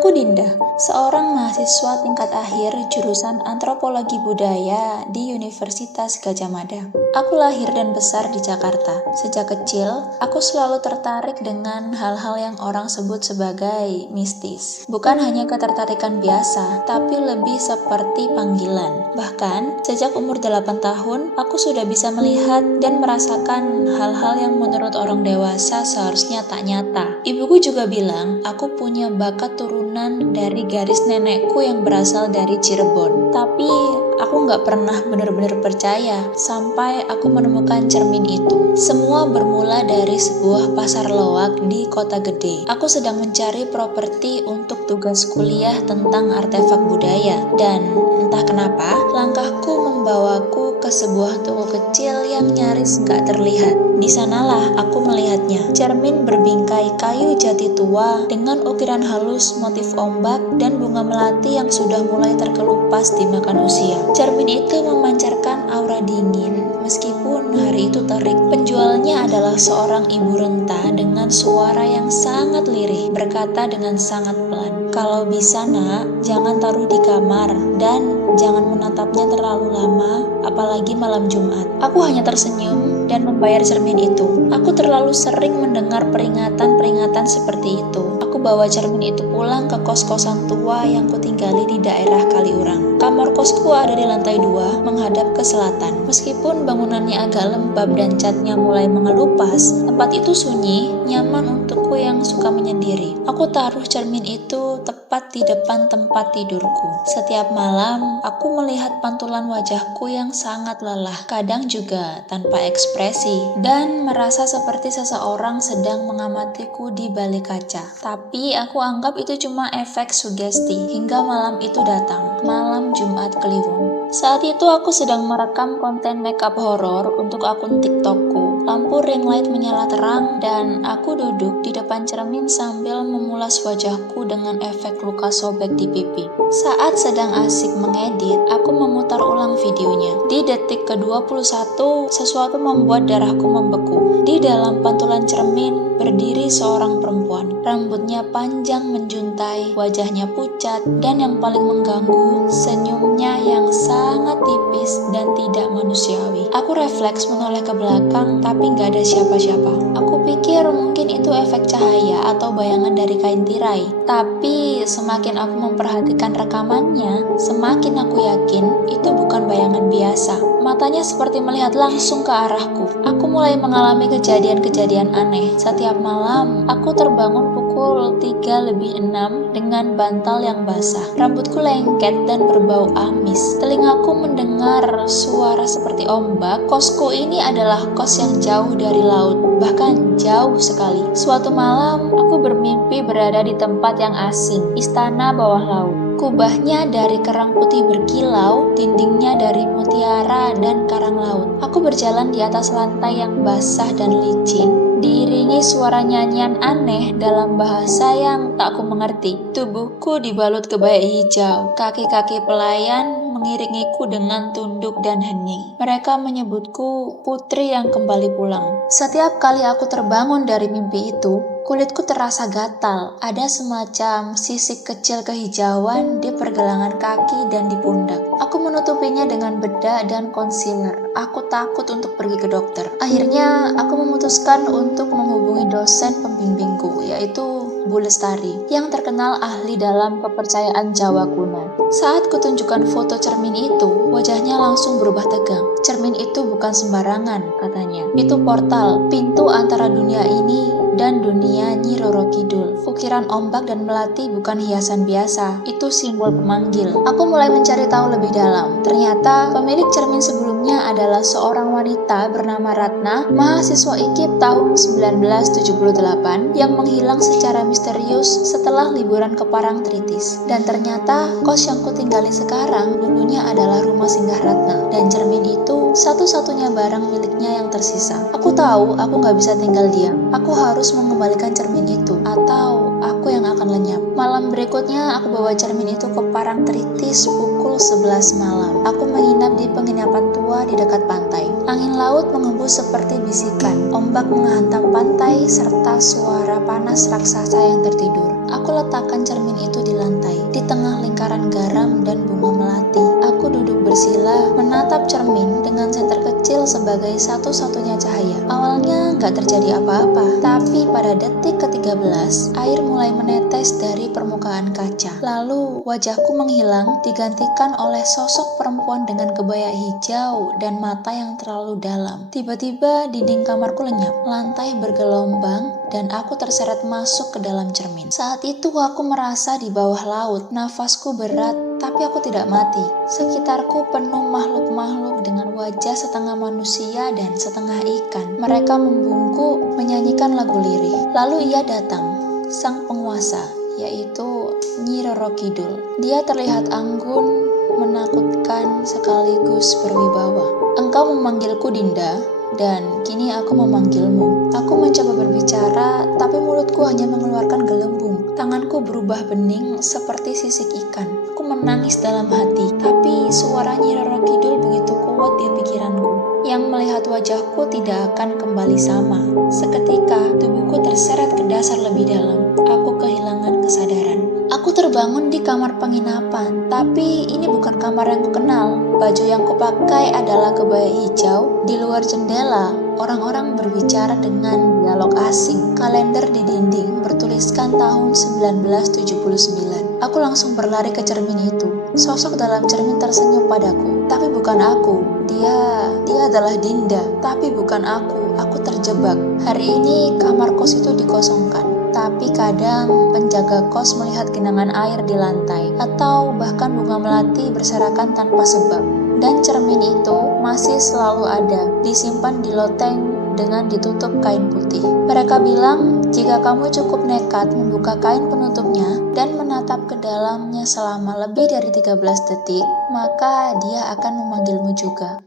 Namaku Dinda, seorang mahasiswa tingkat akhir jurusan Antropologi Budaya di Universitas Gadjah Mada. Aku lahir dan besar di Jakarta. Sejak kecil, aku selalu tertarik dengan hal-hal yang orang sebut sebagai mistis. Bukan hanya ketertarikan biasa, tapi lebih seperti panggilan. Bahkan, sejak umur 8 tahun, aku sudah bisa melihat dan merasakan hal-hal yang menurut orang dewasa seharusnya tak nyata. Ibuku juga bilang, aku punya bakat turunan dari garis nenekku yang berasal dari Cirebon. Tapi aku nggak pernah benar-benar percaya sampai aku menemukan cermin itu. Semua bermula dari sebuah pasar loak di kota gede. Aku sedang mencari properti untuk tugas kuliah tentang artefak budaya. Dan entah kenapa, langkahku membawaku ke sebuah toko kecil yang nyaris nggak terlihat. Di sanalah aku melihatnya. Cermin berbingkai kayu jati tua dengan ukiran halus motif ombak dan bunga melati yang sudah mulai terkelupas dimakan usia. Cermin itu memancarkan aura dingin meskipun hari itu terik. Penjualnya adalah seorang ibu renta dengan suara yang sangat lirih, berkata dengan sangat pelan, "Kalau bisa nak, jangan taruh di kamar dan jangan menatapnya terlalu lama, apalagi malam Jumat." Aku hanya tersenyum dan membayar cermin itu. Aku terlalu sering mendengar peringatan-peringatan seperti itu. Aku bawa cermin itu pulang ke kos-kosan tua yang kutinggali di daerah Kaliurang. Kamar kosku ada di lantai 2, menghadap ke selatan. Meskipun bangunannya agak lembab dan catnya mulai mengelupas, tempat itu sunyi, nyaman untukku yang suka menyendiri. Aku taruh cermin itu tepat di depan tempat tidurku. Setiap malam, aku melihat pantulan wajahku yang sangat lelah, kadang juga tanpa ekspresi, dan merasa seperti seseorang sedang mengamatiku di balik kaca. Tapi aku anggap itu cuma efek sugesti, hingga malam itu datang, malam Jumat Kliwon. Saat itu aku sedang merekam konten makeup horor untuk akun TikTokku. Lampu ring light menyala terang dan aku duduk di depan cermin sambil memulas wajahku dengan efek luka sobek di pipi. Saat sedang asik mengedit, aku memutar ulang videonya. Di detik ke-21, sesuatu membuat darahku membeku. Di dalam pantulan cermin berdiri seorang perempuan. Rambutnya panjang menjuntai, wajahnya pucat, dan yang paling mengganggu, senyumnya yang sangat tipis dan tidak manusiawi. Aku refleks menoleh ke belakang, tapi nggak ada siapa-siapa. Aku pikir mungkin itu efek cahaya atau bayangan dari kain tirai. Tapi semakin aku memperhatikan rekamannya, semakin aku yakin itu bukan bayangan biasa. Matanya seperti melihat langsung ke arahku. Aku mulai mengalami kejadian-kejadian aneh. Setiap malam, aku terbangun pukul 3:06 dengan bantal yang basah. Rambutku lengket dan berbau amis. Telingaku mendengar suara seperti ombak. Kosku ini adalah kos yang jauh dari laut, bahkan jauh sekali. Suatu malam, aku bermimpi berada di tempat yang asing, istana bawah laut. Kubahnya dari kerang putih berkilau, dindingnya dari mutiara dan karang laut. Aku berjalan di atas lantai yang basah dan licin, diiringi suara nyanyian aneh dalam bahasa yang tak ku mengerti. Tubuhku dibalut kebaya hijau, kaki-kaki pelayan mengiringiku dengan tunduk dan hening. Mereka menyebutku putri yang kembali pulang. Setiap kali aku terbangun dari mimpi itu, kulitku terasa gatal. Ada semacam sisik kecil kehijauan di pergelangan kaki dan di pundak. Aku menutupinya dengan bedak dan concealer. Aku takut untuk pergi ke dokter. Akhirnya, aku memutuskan untuk menghubungi dosen pembimbingku, yaitu Bu Lestari, yang terkenal ahli dalam kepercayaan Jawa kuno. Saat kutunjukkan foto cermin itu, wajahnya langsung berubah tegang. Cermin itu bukan sembarangan, katanya. Itu portal, pintu antara dunia ini dan dunia Nyi Roro Kidul. Ukiran ombak dan melati bukan hiasan biasa, itu simbol pemanggil. Aku mulai mencari tahu lebih dalam. Ternyata pemilik cermin sebelumnya adalah seorang wanita bernama Ratna, mahasiswa IKIP tahun 1978 yang menghilang secara misterius setelah liburan ke Parangtritis. Dan ternyata kos yang kutinggali sekarang dulunya adalah rumah singgah Ratna, dan cermin itu satu-satunya barang miliknya yang tersisa. Aku tahu aku nggak bisa tinggal diam. Aku harus mengembalikan cermin itu, atau aku yang akan lenyap. Malam berikutnya aku bawa cermin itu ke Parangtritis pukul 11 malam. Aku menginap di penginapan tua di dekat pantai. Angin laut mengembus seperti bisikan, ombak menghantam pantai, serta suara panas raksasa yang tertidur. Aku letakkan cermin itu di tengah lingkaran garam dan bunga melati. Aku duduk bersila, menatap cermin dengan senter kecil sebagai satu-satunya cahaya. Awalnya nggak terjadi apa-apa, tapi pada detik ke-13, air mulai menetes dari permukaan kaca. Lalu wajahku menghilang, digantikan oleh sosok perempuan dengan kebaya hijau dan mata yang terlalu dalam. Tiba-tiba dinding kamarku lenyap, lantai bergelombang, dan aku terseret masuk ke dalam cermin. Saat itu aku merasa di bawah laut, nafasku berat, tapi aku tidak mati. Sekitarku penuh makhluk-makhluk dengan wajah setengah manusia dan setengah ikan. Mereka membungkuk, menyanyikan lagu lirih. Lalu ia datang, sang penguasa, yaitu Nyi Roro Kidul. Dia terlihat anggun, menakutkan sekaligus berwibawa. Engkau memanggilku Dinda, dan kini aku memanggilmu. Aku mencoba berbicara, tapi mulutku hanya mengeluarkan gelembung. Tanganku berubah bening seperti sisik ikan. Aku menangis dalam hati, tapi suara Nyi Roro Kidul begitu kuat di pikiranku. Yang melihat wajahku tidak akan kembali sama. Seketika, tubuhku terseret ke dasar lebih dalam. Aku kehilangan kesadaran. Aku terbangun di kamar penginapan, tapi ini bukan kamar yang kukenal. Baju yang kupakai adalah kebaya hijau. Di luar jendela, orang-orang berbicara dengan dialog asing. Kalender di dinding bertuliskan tahun 1979. Aku langsung berlari ke cermin itu. Sosok dalam cermin tersenyum padaku, tapi bukan aku. Dia adalah Dinda, tapi bukan aku. Aku terjebak. Hari ini kamar kos itu dikosongkan, tapi kadang penjaga kos melihat genangan air di lantai, atau bahkan bunga melati berserakan tanpa sebab. Dan cermin itu masih selalu ada, disimpan di loteng dengan ditutup kain putih. Mereka bilang, jika kamu cukup nekat membuka kain penutupnya dan menatap ke dalamnya selama lebih dari 13 detik, maka dia akan memanggilmu juga.